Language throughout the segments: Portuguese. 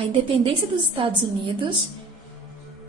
A independência dos Estados Unidos,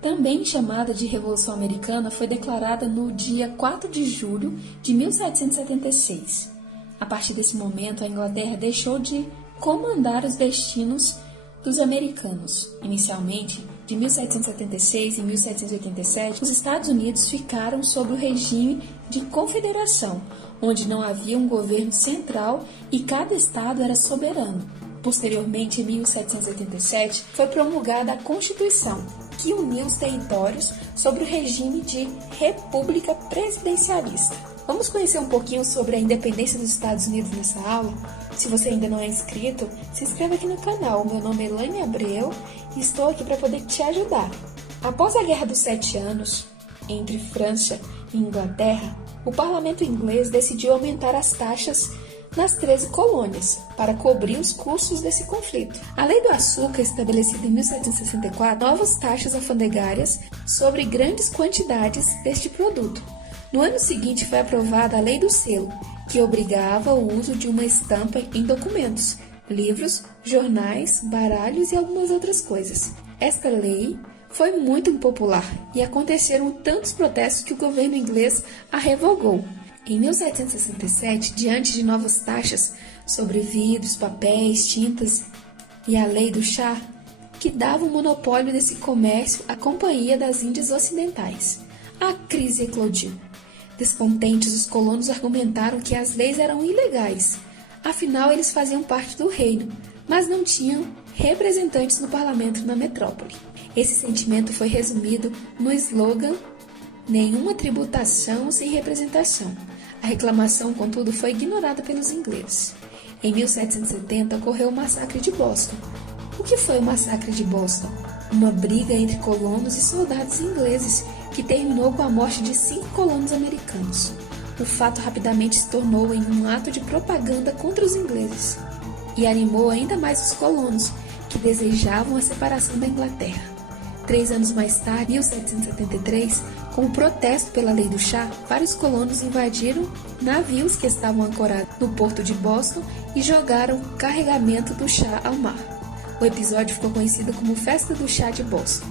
também chamada de Revolução Americana, foi declarada no dia 4 de julho de 1776. A partir desse momento, a Inglaterra deixou de comandar os destinos dos americanos. Inicialmente, de 1776 e 1787, os Estados Unidos ficaram sob o regime de confederação, onde não havia um governo central e cada estado era soberano. Posteriormente, em 1787, foi promulgada a Constituição, que uniu os territórios sob o regime de República Presidencialista. Vamos conhecer um pouquinho sobre a independência dos Estados Unidos nessa aula? Se você ainda não é inscrito, se inscreva aqui no canal. Meu nome é Elaine Abreu e estou aqui para poder te ajudar. Após a Guerra dos 7 Anos, entre França e Inglaterra, o parlamento inglês decidiu aumentar as taxas nas 13 colônias, para cobrir os custos desse conflito. A Lei do Açúcar, estabelecida em 1764, novas taxas alfandegárias sobre grandes quantidades deste produto. No ano seguinte foi aprovada a Lei do Selo, que obrigava o uso de uma estampa em documentos, livros, jornais, baralhos e algumas outras coisas. Esta lei foi muito impopular e aconteceram tantos protestos que o governo inglês a revogou. Em 1767, diante de novas taxas sobre vidros, papéis, tintas e a lei do chá, que dava o monopólio desse comércio à Companhia das Índias Ocidentais, a crise eclodiu. Descontentes, os colonos argumentaram que as leis eram ilegais, afinal eles faziam parte do reino, mas não tinham representantes no parlamento na metrópole. Esse sentimento foi resumido no slogan "Nenhuma tributação sem representação". A reclamação, contudo, foi ignorada pelos ingleses. Em 1770, ocorreu o Massacre de Boston. O que foi o Massacre de Boston? Uma briga entre colonos e soldados ingleses que terminou com a morte de 5 colonos americanos. O fato rapidamente se tornou em um ato de propaganda contra os ingleses e animou ainda mais os colonos, que desejavam a separação da Inglaterra. 3 anos mais tarde, em 1773, como protesto pela Lei do Chá, vários colonos invadiram navios que estavam ancorados no porto de Boston e jogaram o carregamento do chá ao mar. O episódio ficou conhecido como Festa do Chá de Boston.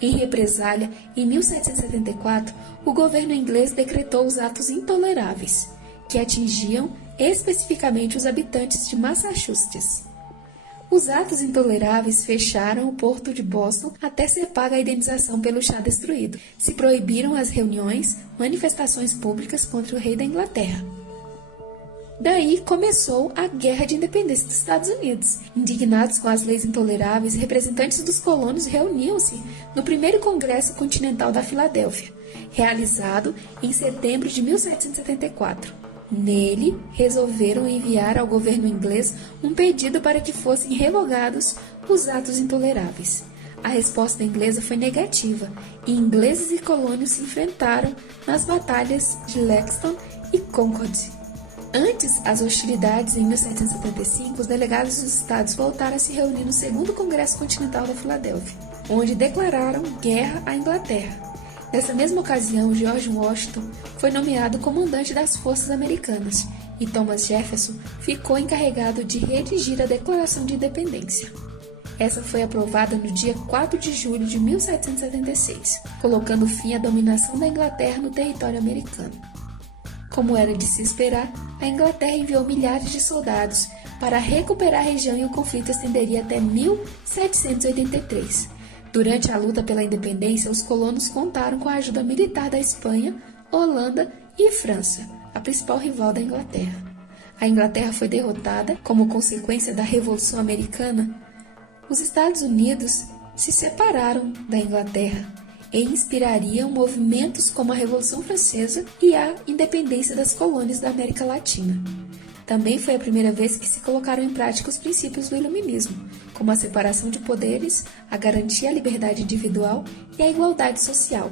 Em represália, em 1774, o governo inglês decretou os atos intoleráveis, que atingiam especificamente os habitantes de Massachusetts. Os atos intoleráveis fecharam o porto de Boston até ser paga a indenização pelo chá destruído. Se proibiram as reuniões, manifestações públicas contra o rei da Inglaterra. Daí começou a Guerra de Independência dos Estados Unidos. Indignados com as leis intoleráveis, representantes dos colonos reuniam-se no primeiro Congresso Continental da Filadélfia, realizado em setembro de 1774. Nele, resolveram enviar ao governo inglês um pedido para que fossem revogados os atos intoleráveis. A resposta inglesa foi negativa e ingleses e colônios se enfrentaram nas batalhas de Lexington e Concord. Antes as hostilidades, em 1775, os delegados dos estados voltaram a se reunir no segundo Congresso Continental da Filadélfia, onde declararam guerra à Inglaterra. Nessa mesma ocasião, George Washington foi nomeado comandante das forças americanas e Thomas Jefferson ficou encarregado de redigir a Declaração de Independência. Essa foi aprovada no dia 4 de julho de 1776, colocando fim à dominação da Inglaterra no território americano. Como era de se esperar, a Inglaterra enviou milhares de soldados para recuperar a região e o conflito estenderia até 1783. Durante a luta pela independência, os colonos contaram com a ajuda militar da Espanha, Holanda e França, a principal rival da Inglaterra. A Inglaterra foi derrotada como consequência da Revolução Americana. Os Estados Unidos se separaram da Inglaterra e inspirariam movimentos como a Revolução Francesa e a independência das colônias da América Latina. Também foi a primeira vez que se colocaram em prática os princípios do iluminismo, como a separação de poderes, a garantia à liberdade individual e a igualdade social.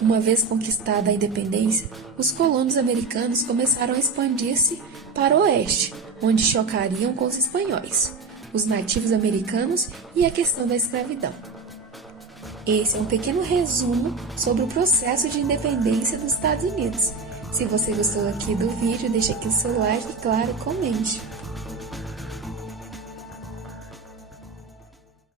Uma vez conquistada a independência, os colonos americanos começaram a expandir-se para o oeste, onde chocariam com os espanhóis, os nativos americanos e a questão da escravidão. Esse é um pequeno resumo sobre o processo de independência dos Estados Unidos. Se você gostou aqui do vídeo, deixe aqui o seu like e, claro, comente.